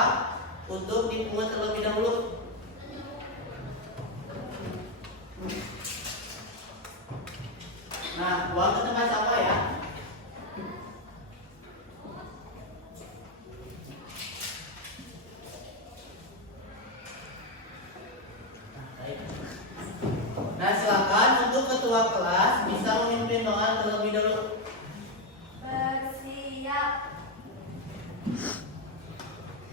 berapa untuk dipungut terlebih dahulu. Nah, buang ke tempat sampah ya. Nah, silakan untuk ketua kelas bisa memimpin doa terlebih dahulu. Bersiap.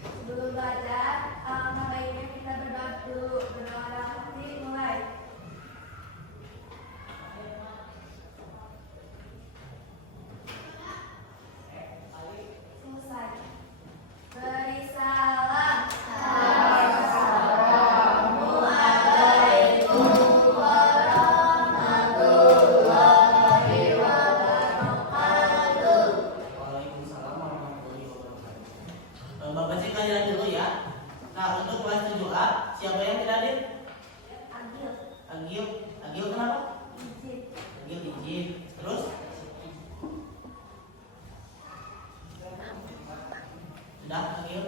Sebelum belajar, alangkah baiknya kita berdoa dulu. Berdoa dalam hati, mulai. Selesai. Beri salam. Assalamualaikum warahmatullahi wabarakatuh. Waalaikumsalam warahmatullahi wabarakatuh. Bapak cek pelajaran dulu ya. Nah, untuk kelas 7A, siapa yang tidak hadir? Agil. Agil. Agil kenapa? Izin. Agil izin. Terus? Sudah, Agil?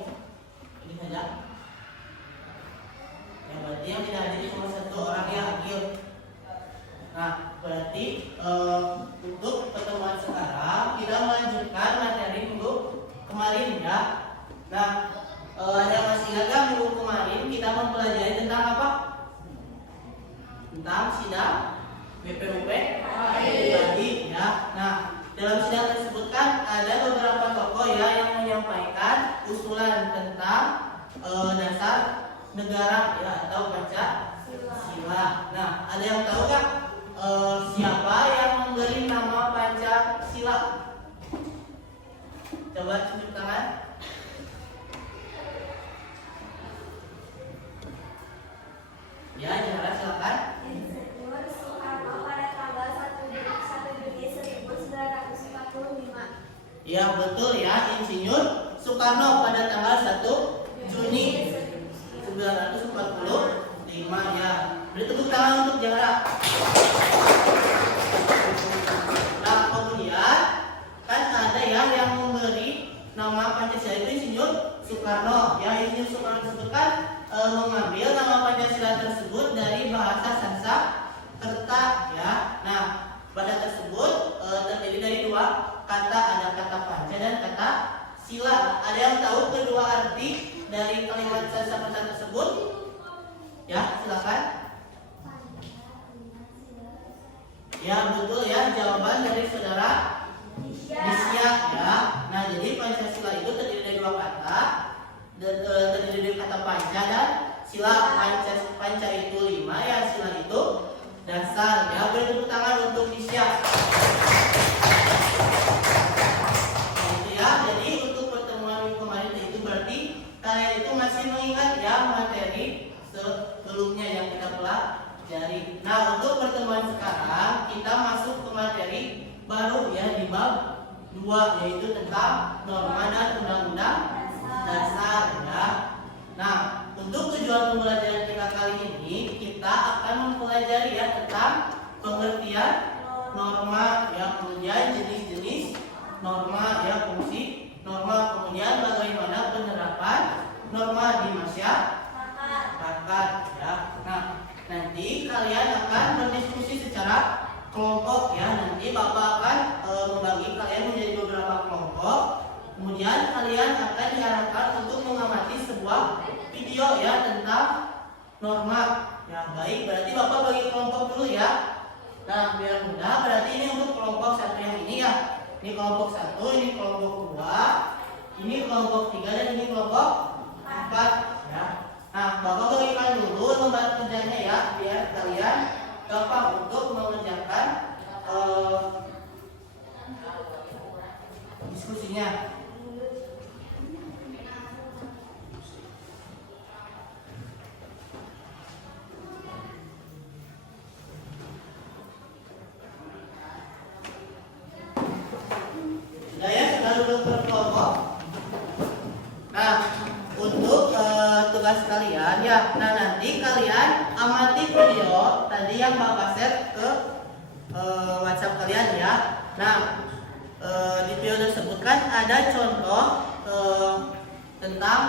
Ini saja. Ya, berarti yang tidak hadir cuma satu orang ya, Agil. Nah, berarti untuk pertemuan sekarang kita melanjutkan materi minggu kemarin ya. Nah, ada masih ingat nggak minggu kemarin kita mempelajari tentang apa? Tentang sidang BPUP tadi ya. Nah, dalam sidang tersebut kan ada beberapa tokoh ya yang menyampaikan usulan tentang dasar negara ya atau Pancasila. Nah, ada yang tahu nggak siapa yang memberi nama Pancasila? Coba tunjuk tangan. Ya, Jahara silakan. Insinyur Soekarno pada tanggal 1 Juni 1945. Ya, betul ya, Insinyur Soekarno pada tanggal 1 Juni 1945 ya. Beri tepuk tangan untuk Jahara. Nah, kemudian kan ada yang memberi nama Pancasila itu Insinyur Soekarno. Ya, Insinyur Soekarno tersebut kan mengambil nama Pancasila tersebut dari bahasa Sanskerta ya. Nah, pada tersebut terdiri dari dua kata, ada kata panca dan kata sila. Ada yang tahu kedua arti dari kalimat Sanskerta tersebut? Ya, silakan. Ya, betul ya, jawaban dari saudara Nisya ya. Nah, jadi Pancasila itu terdiri dari dua kata, terdiri dari kata panca dan sila. Panca itu 5 ya, sila itu dasar ya. Beri tepuk tangan untuk Nisya. Nah, itu ya. Jadi untuk pertemuan kemarin itu berarti kalian itu masih mengingat ya materi sebelumnya yang kita pelajari. Nah, untuk pertemuan sekarang kita masuk ke materi baru ya di bab 2 yaitu tentang norma dan undang-undang dasar ya. Nah, untuk tujuan pembelajaran kita kali ini kita akan mempelajari ya tentang pengertian norma ya, kemudian jenis-jenis norma ya, fungsi norma, kemudian bagaimana penerapan norma di masyarakat ya. Nah, nanti kalian akan berdiskusi secara kelompok ya. Nanti Bapak akan membagi kalian menjadi beberapa kelompok. Kemudian kalian akan diharapkan untuk mengamati sebuah video ya tentang norma. Ya, baik, berarti Bapak bagi kelompok dulu ya. Nah, biar mudah, berarti ini untuk kelompok satu yang ini ya. Ini kelompok 1, ini kelompok 2, ini kelompok 3 dan ini kelompok 4 ya. Nah, Bapak bagikan dulu lembar kerjanya ya, biar kalian gampang untuk mengerjakan diskusinya. Sudah ya, sudah duduk berkelompok. Nah, untuk tugas kalian ya, nah nanti kalian amati video tadi yang Bapak share ke WhatsApp kalian ya. Nah, di video tersebut kan ada contoh tentang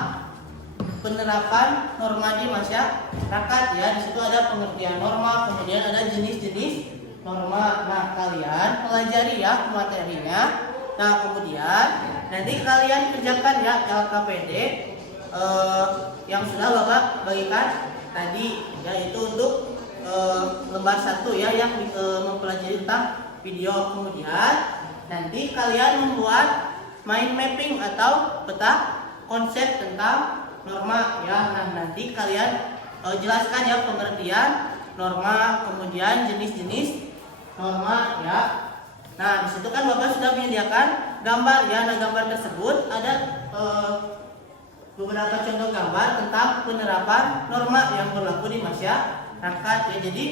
penerapan norma di masyarakat ya. Di situ ada pengertian norma, kemudian ada jenis-jenis norma. Nah, kalian pelajari ya materinya. Nah, kemudian nanti kalian kerjakan ya LKPD yang sudah Bapak bagikan tadi, yaitu untuk lembar 1 ya yang mempelajari tentang video. Kemudian nanti kalian membuat mind mapping atau peta konsep tentang norma ya. Nah, nanti kalian jelaskan ya pengertian norma, kemudian jenis-jenis norma ya. Nah, disitu kan Bapak sudah menyediakan gambar ya. Nah, gambar tersebut ada beberapa contoh gambar tentang penerapan norma yang berlaku di masyarakat ya. Jadi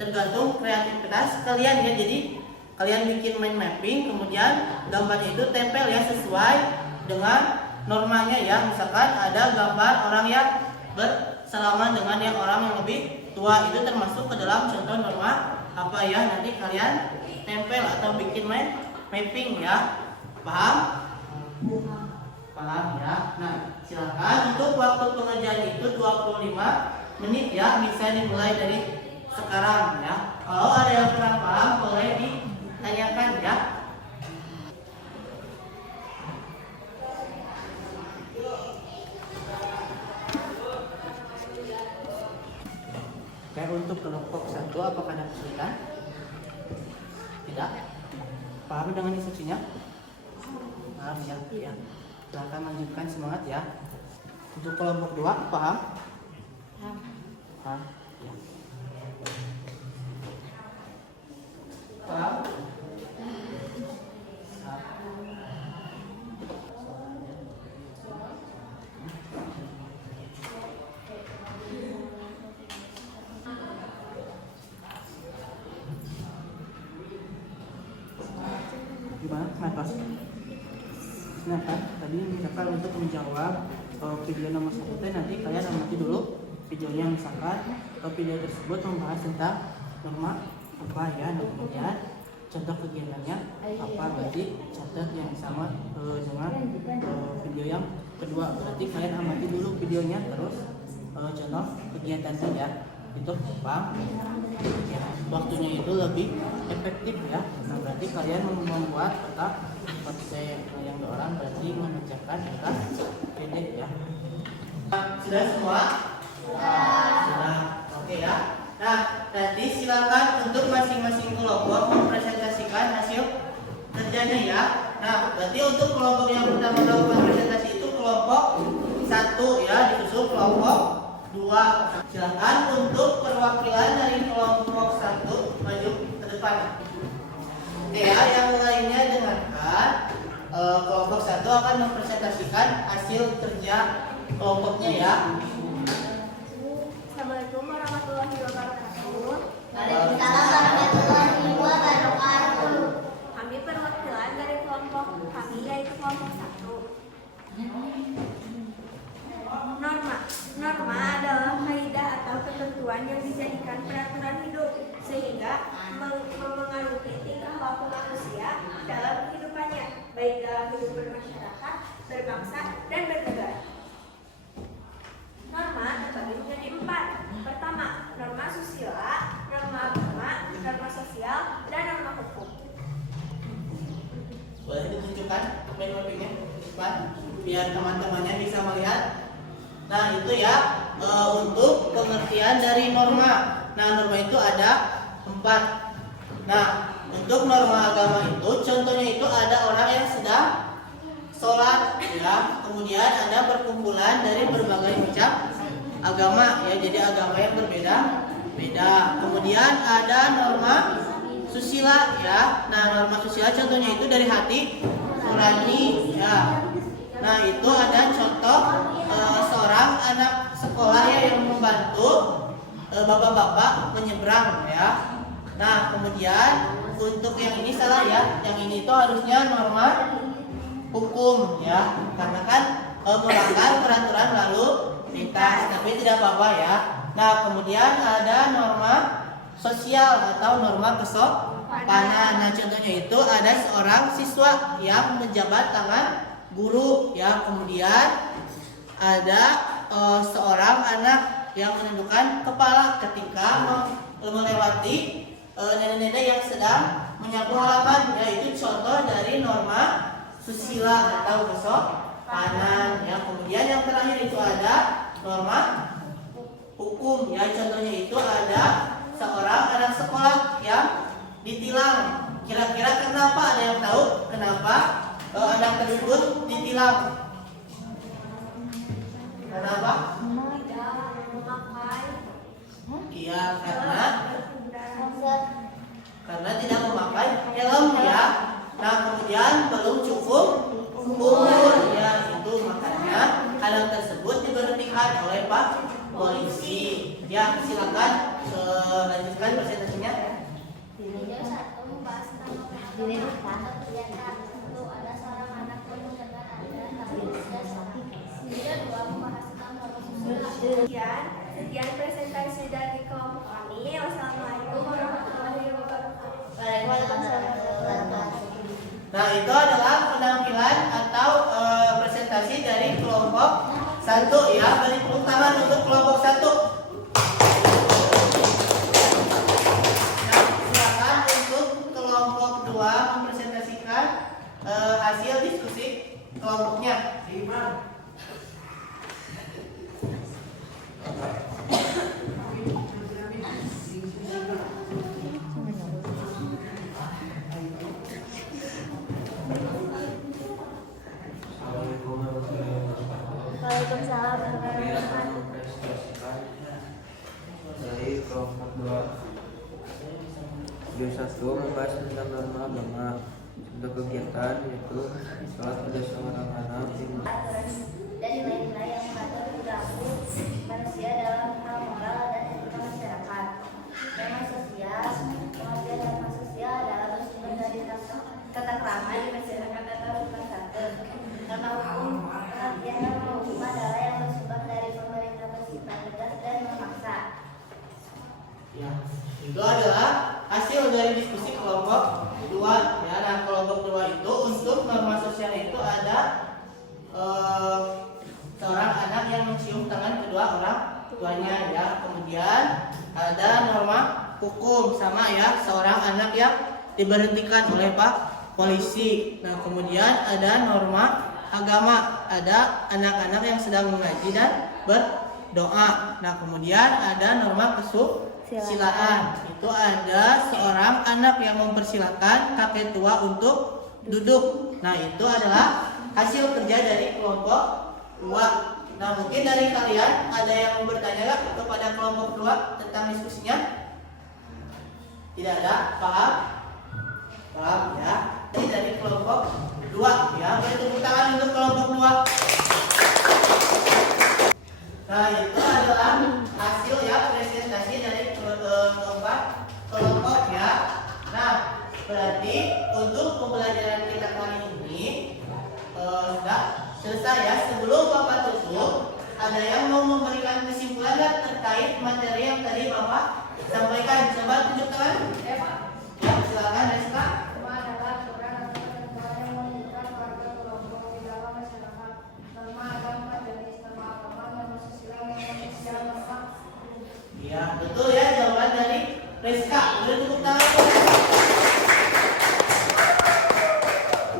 tergantung kreativitas kalian ya. Jadi kalian bikin mind mapping, kemudian gambarnya itu tempel ya sesuai dengan normanya ya. Misalkan ada gambar orang yang bersalaman dengan yang orang yang lebih tua, itu termasuk ke dalam contoh norma apa ya. Nanti kalian tempel atau bikin mind mapping ya. Paham? Paham ya. Nah, silakan untuk waktu pengerjaan itu 25 menit ya. Bisa dimulai dari sekarang ya. Kalau ada yang kurang paham boleh ditanyakan ya. Oke, untuk kelompok 1 apakah ada kesulitan? Tidak? Paham dengan instruksinya? Paham ya? Iya. Silahkan lanjutkan, semangat ya. Untuk kelompok 2 paham? Paham? Ya. Paham? Gimana? Kenapa? Nah kan, tadi misalkan untuk menjawab video nomor 1 nanti kalian amati dulu videonya. Misalkan video tersebut membahas tentang norma apa ya. Nah, kemudian contoh kegiatannya apa, berarti catat yang sama dengan video yang kedua. Berarti kalian amati dulu videonya, terus contoh kegiatannya ya. Itu paham ya, waktunya itu lebih efektif ya. Nah, berarti kalian membuat peta konsep yang orang, berarti mengerjakan peta PD ya. Sudah semua? Sudah. Oke ya. Nah, nanti silakan untuk masing-masing kelompok mempresentasikan hasil kerjanya ya. Nah, berarti untuk kelompok yang pertama melakukan presentasi itu kelompok 1 ya, disusul kelompok 2. Silakan untuk perwakilan dari kelompok 1 maju ke depan. Oke ya, yang lainnya dengarkan. Kelompok 1 akan mempresentasikan hasil kerja kelompoknya ya. Assalamualaikum warahmatullahi wabarakatuh. Waalaikumsalam warahmatullahi wabarakatuh. Kami perwakilan dari kelompok kami, yaitu kelompok 1. Norma adalah kaidah atau ketentuan yang dijadikan peraturan hidup sehingga memengaruhi tingkah laku manusia dalam kehidupannya, baik dalam hidup bermasyarakat, berbangsa, dan bernegara. Norma terbagi menjadi 4. Pertama, norma susila, norma agama, norma sosial, dan norma hukum. Boleh ditunjukkan mind mappingnya biar teman-temannya bisa melihat. Nah, itu ya untuk pengertian dari norma. Nah, norma itu ada 4. Nah, untuk norma agama itu contohnya itu ada orang yang sedang sholat ya, kemudian ada perkumpulan dari berbagai macam agama ya, jadi agama yang berbeda-beda. Kemudian ada norma susila ya. Nah, norma susila contohnya itu dari hati nurani ya. Nah, itu ada contoh seorang anak sekolah ya yang membantu bapak-bapak menyeberang ya. Nah, kemudian untuk yang ini salah ya. Yang ini itu harusnya norma hukum ya, karena kan melanggar peraturan lalu lintas, tapi tidak apa-apa ya. Nah, kemudian ada norma sosial atau norma kesopanan. Nah, contohnya itu ada seorang siswa yang menjabat tangan guru ya, kemudian ada seorang anak yang menundukkan kepala ketika melewati nenek-nenek yang sedang menyapu halaman, yaitu contoh dari norma susila atau kesopanan. Ya, kemudian yang terakhir itu ada norma hukum. Ya, contohnya itu ada seorang anak sekolah yang ditilang. Kira-kira kenapa, ada yang tahu kenapa anak tersebut ditilang? Kenapa? Iya, karena tidak memakai helm ya. Nah, kemudian belum cukup umur ya, itu makanya anak tersebut diberhentikan oleh Pak Polisi. Ya, silakan lanjutkan presentasinya. Video 1 membahas tentang kegiatan satu ada seorang anak menunjukkan ada kapasitas. Video 2 membahas tentang Sekian presentasi dari kelompok kami. Wassalamualaikum warahmatullahi wabarakatuh. Nah, itu adalah penampilan atau presentasi dari kelompok 1 ya. Beri tepuk tangan untuk kelompok 1. Nah, silakan untuk kelompok 2 mempresentasikan hasil diskusi kelompoknya. Waalaikumsalam. Dari kelompok 2 Video 1 membahas tentang norma agama. Untuk kegiatan yaitu sholat pada seorang anak Dan nilai-nilai yang mengatur perilaku manusia dalam hal moral dan etika masyarakat. Norma sosial, pengertian norma sosial adalah bersumber dari tata krama di masyarakat atau bukan satu. Norma hukum, pengertian norma hukum adalah yang bersumber dari pemerintah bersifat tegas dan memaksa. Ya, itu adalah hasil dari diskusi kelompok 2 ya. Nah, kelompok 2 itu untuk norma sosial itu ada seorang anak yang mencium tangan kedua orang tuanya ya. Kemudian ada norma hukum, sama ya, seorang anak yang diberhentikan oleh Pak Polisi. Nah, kemudian ada norma agama, ada anak-anak yang sedang mengaji dan berdoa. Nah, kemudian ada norma kesusilaan, itu ada seorang anak yang mempersilakan kakek tua untuk duduk. Nah, itu adalah hasil kerja dari kelompok 2. Nah, mungkin dari kalian ada yang bertanya kepada kelompok 2 tentang diskusinya? Tidak ada? Paham? Paham ya? Ini dari kelompok 2 ya. Beri tepuk tangan untuk kelompok 2. Nah, itu adalah hasil ya presentasi dari kelompok ya. Nah, berarti untuk pembelajaran kita kali ini sudah selesai ya. Sebelum Bapak tutup, ada yang mau memberikan kesimpulan terkait materi yang tadi Bapak sampaikan? Coba tunjuk tangan. Ya, silakan Reska. Ya, betul ya jawaban dari Reska. Boleh tepuk tangan.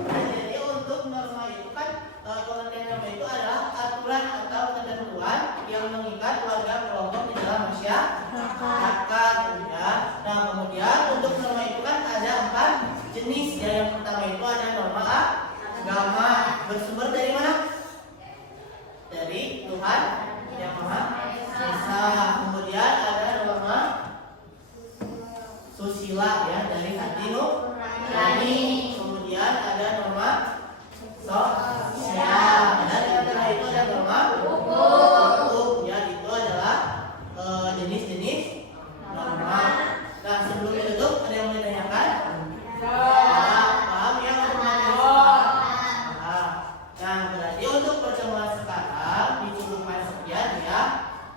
Nah, jadi untuk norma itu kan pengertian norma itu adalah aturan atau ketentuan yang mengikat warga kelompok di dalam masyarakat ya. Nah, kemudian untuk norma itu kan ada 4 jenis ya. Yang pertama itu ada norma agama, bersumber dari mana? Dari Tuhan Yang Maha Esa. Kemudian ada norma susila ya, dari hati nurani. Kemudian ada norma sosial. Dan yang terakhir itu ada norma hukum ya, itu adalah jenis-jenis norma. Nah, sebelum ditutup ada yang mau ditanyakan? Paham ya materi? Nah, berarti untuk pertemuan sekarang dicukupkan sekian ya.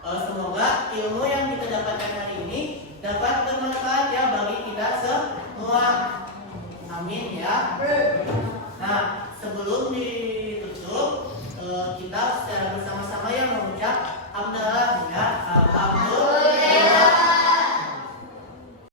Semoga ilmu yang kita dapatkan hari ini dapat bermanfaat ya bagi kita semua. Amin ya. Nah, sebelum ditutup kita